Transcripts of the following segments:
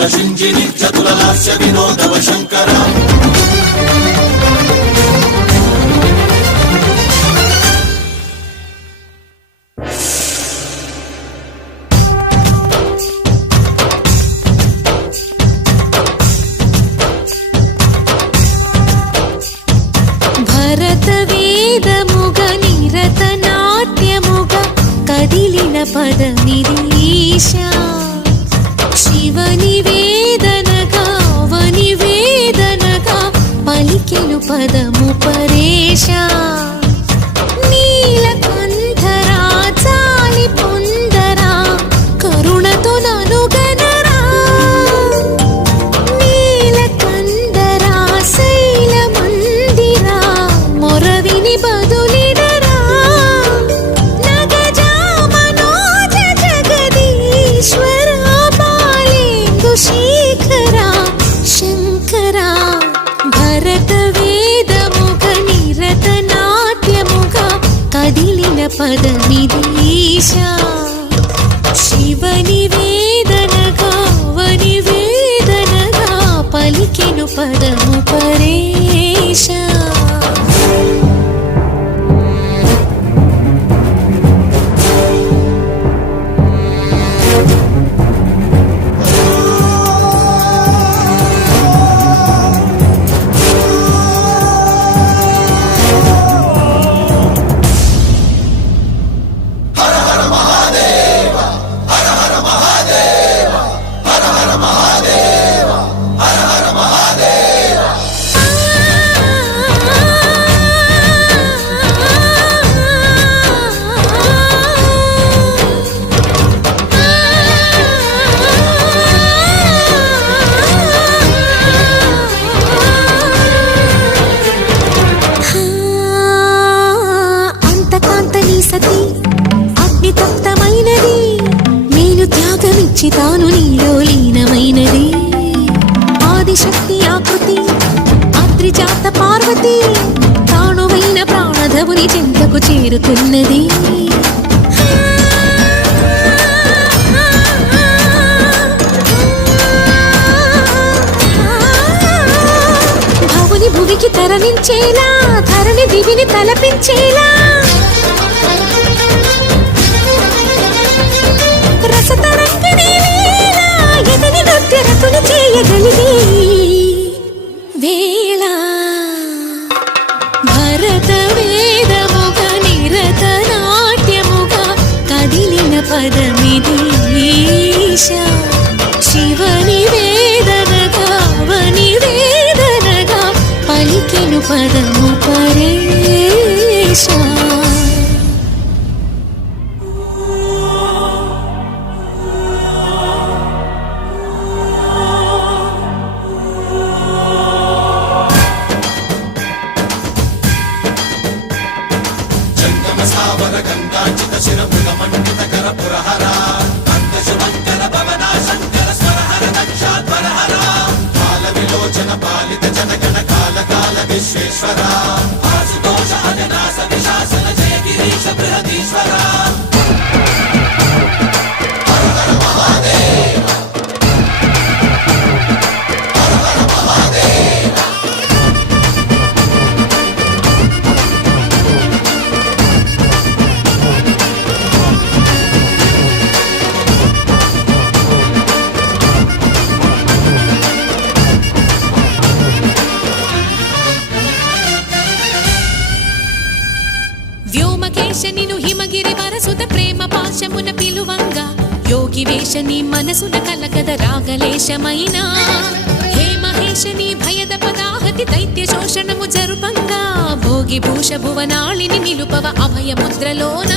చతుల శింజిని చతుల లాస్య వినోదవ శంకర పదమిదీశా శివని వేదనగా వని వేదనగా పలికెను పదము పరేశా నీలకంఠరా చాలి పొందరా కరుణతో ననుగనరా నీలకంఠరా శైల మందిరా మొరవిని బదులిడరా శేఖరా శంకరా భరత వేదముగ నిరత నాట్యముగ కదిలిన పదమిదీశా శివని వేదనగా వని వేదనగా పలికెను పదము పరేశా తాను నీలో లీనమైనది ఆదిశక్తి ఆకృతి అద్రిజాత పార్వతి తానువైన ప్రాణధవుని చెంతకు చేరుతున్నది భవుని భువికి తరలించేలా ధరణి దివిని తలపించేలా చేయగలిగే వేళ భరత వేదముగ నిరత నాట్యముగ కదిలిన పదమిదీశా శివని వేదనగా వని వేదనగా పలికెను పదము పరేశా గంగాచిత శిరముగ మండిత కర పురహర అంతశుభంకర భవనా శంకర స్వరహర దక్షాధ్వరహర కాల విలోచన పాలిత జనగణ కాల కాల విశ్వేశ్వర ఆశుతోష అజనాస విశాసన జయ గిరీశ బృహదీశ్వర హర హర మహాదేవ హర హర మహాదేవ వ్యోమకేశనిను హిమగిరి వరసుత ప్రేమ పాశమున పిలువంగా యోగి వేషని మనసున కలకద రాగలేశమైన హే మహేశని భయద పదాహతి దైత్య శోషణము జరుపంగా భోగి భూష భువనాళిని నిలుపవ అభయ ముద్రలోన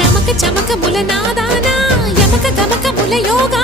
నమక చమక ముల నాదాన యమక గమక ముల యోగా